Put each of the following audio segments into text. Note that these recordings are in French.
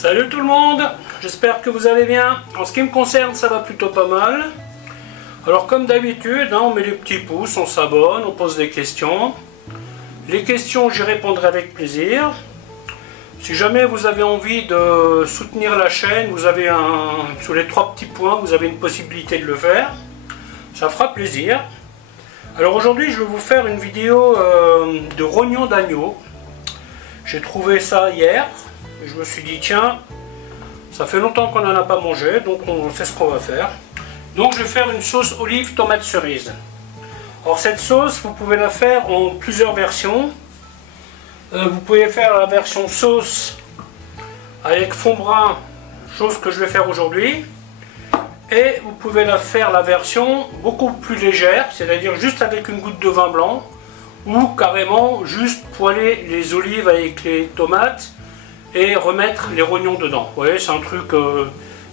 Salut tout le monde, j'espère que vous allez bien. En ce qui me concerne, ça va plutôt pas mal. Alors comme d'habitude, on met les petits pouces, on s'abonne, on pose des questions. Les questions, j'y répondrai avec plaisir. Si jamais vous avez envie de soutenir la chaîne, vous avez sur les 3 petits points, vous avez une possibilité de le faire. Ça fera plaisir. Alors aujourd'hui, je vais vous faire une vidéo de rognons d'agneau. J'ai trouvé ça hier. Je me suis dit, tiens, ça fait longtemps qu'on n'en a pas mangé, donc on sait ce qu'on va faire. Donc je vais faire une sauce olive tomate cerise. Alors cette sauce, vous pouvez la faire en plusieurs versions. Vous pouvez faire la version sauce avec fond brun, chose que je vais faire aujourd'hui. Et vous pouvez la faire la version beaucoup plus légère, c'est-à-dire juste avec une goutte de vin blanc, ou carrément juste poêler les olives avec les tomates et remettre les rognons dedans. Vous voyez, c'est un truc,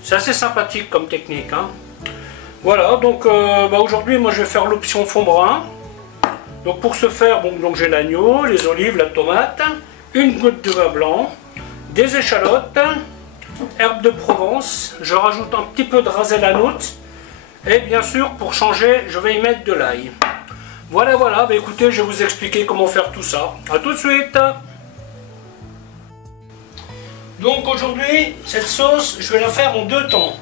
c'est assez sympathique comme technique, hein. Voilà, donc aujourd'hui, moi je vais faire l'option fond brun. Donc pour ce faire, donc j'ai l'agneau, les olives, la tomate, une goutte de vin blanc, des échalotes, herbes de Provence, je rajoute un petit peu de rasé hanout, et bien sûr, pour changer, je vais y mettre de l'ail. Voilà, bah écoutez, je vais vous expliquer comment faire tout ça. A tout de suite. Donc aujourd'hui, cette sauce, je vais la faire en 2 temps.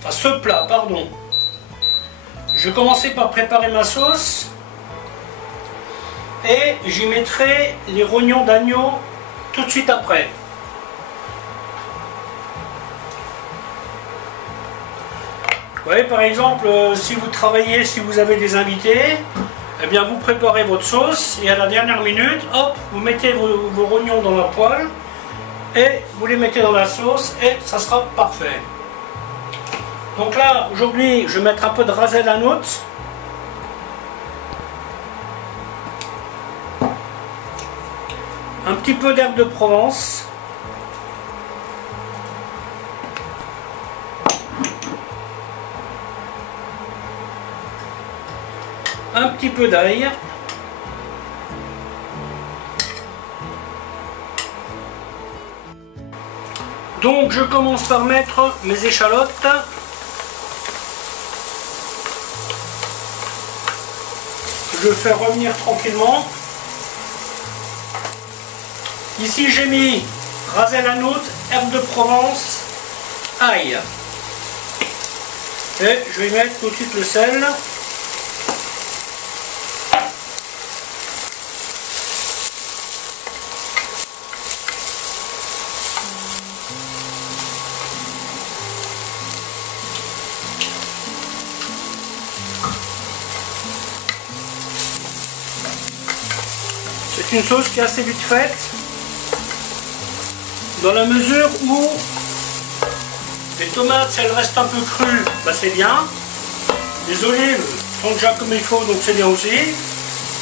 Enfin, ce plat, pardon. Je vais commencer par préparer ma sauce. Et j'y mettrai les rognons d'agneau tout de suite après. Vous voyez, par exemple, si vous travaillez, si vous avez des invités, eh bien vous préparez votre sauce et à la dernière minute, hop, vous mettez vos rognons dans la poêle et vous les mettez dans la sauce et ça sera parfait. Donc là, aujourd'hui, je vais mettre un peu de rasé hanout. Un petit peu d'herbe de Provence. Un petit peu d'ail. Donc je commence par mettre mes échalotes. Je vais faire revenir tranquillement. Ici j'ai mis rasé hanout, herbe de Provence, ail. Et je vais mettre tout de suite le sel. C'est une sauce qui est assez vite faite, dans la mesure où les tomates, si elles restent un peu crues, bah c'est bien. Les olives sont déjà comme il faut, donc c'est bien aussi.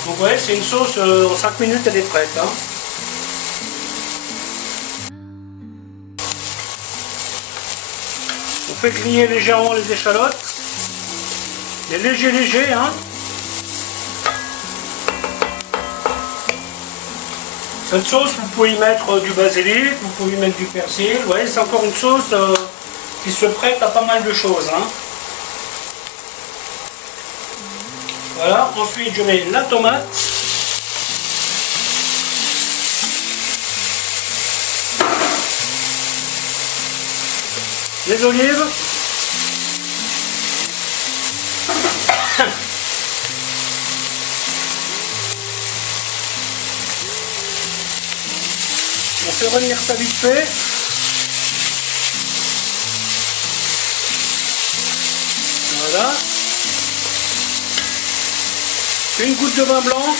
Donc ouais, c'est une sauce, en 5 minutes elle est prête, hein. On fait griller légèrement les échalotes. Les légers, hein. Cette sauce, vous pouvez y mettre du basilic, vous pouvez y mettre du persil. Vous voyez, c'est encore une sauce qui se prête à pas mal de choses, hein. Voilà, ensuite je mets la tomate. Les olives. On fait revenir ça vite fait. Voilà. Une goutte de vin blanc.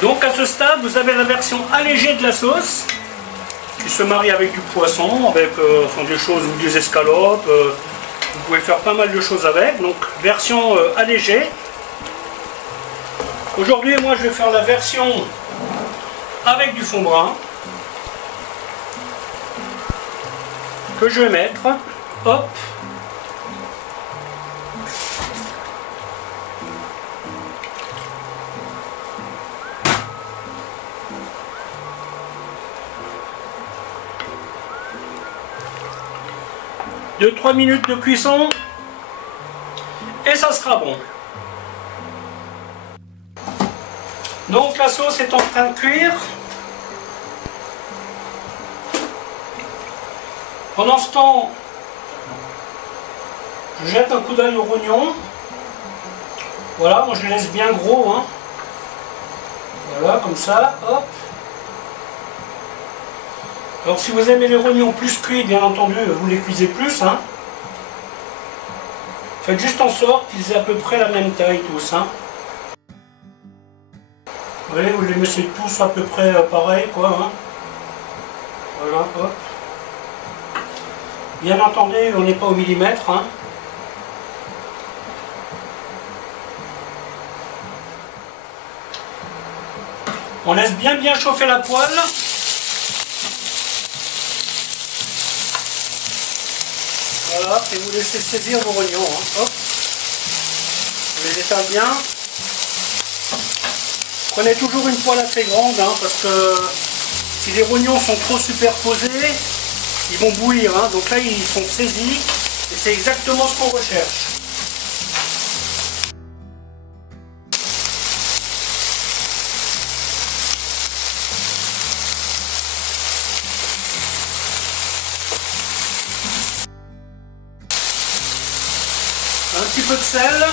Donc à ce stade, vous avez la version allégée de la sauce qui se marie avec du poisson, avec des choses ou des escalopes. Vous pouvez faire pas mal de choses avec, donc version allégée. Aujourd'hui, moi, je vais faire la version avec du fond brun que je vais mettre. Hop. 2-3 minutes de cuisson et ça sera bon. Donc la sauce est en train de cuire. Pendant ce temps, je jette un coup d'œil au rognon. Voilà, moi je le laisse bien gros, hein. Voilà, comme ça, hop. Alors si vous aimez les rognons plus cuits, bien entendu, vous les cuisez plus, hein. Faites juste en sorte qu'ils aient à peu près la même taille tous, hein. Vous voyez, vous les mettez tous à peu près pareil, quoi, hein. Voilà, hop. Bien entendu, on n'est pas au millimètre, hein. On laisse bien chauffer la poêle. Voilà, et vous laissez saisir vos oignons, hein. Hop. Vous les étalez bien. Prenez toujours une poêle assez grande, hein, parce que si les rognons sont trop superposés, ils vont bouillir, hein. Donc là ils sont saisis et c'est exactement ce qu'on recherche. Un petit peu de sel.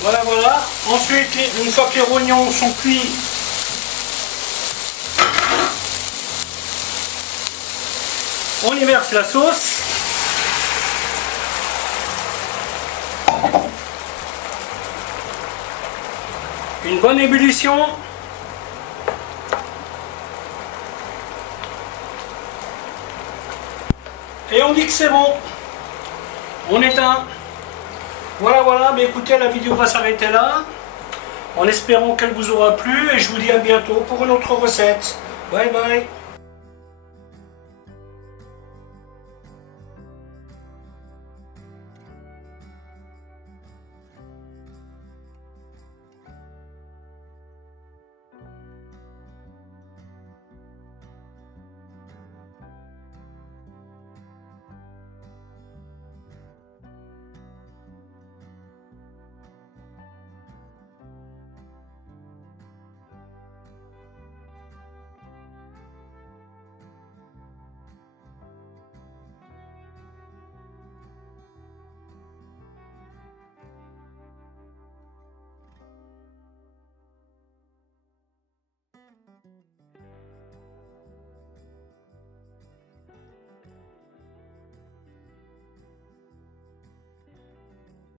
Voilà, voilà. Ensuite, une fois que les rognons sont cuits, on y verse la sauce. Une bonne ébullition. Et on dit que c'est bon. On éteint. Voilà, voilà, mais écoutez, la vidéo va s'arrêter là, en espérant qu'elle vous aura plu, et je vous dis à bientôt pour une autre recette. Bye bye.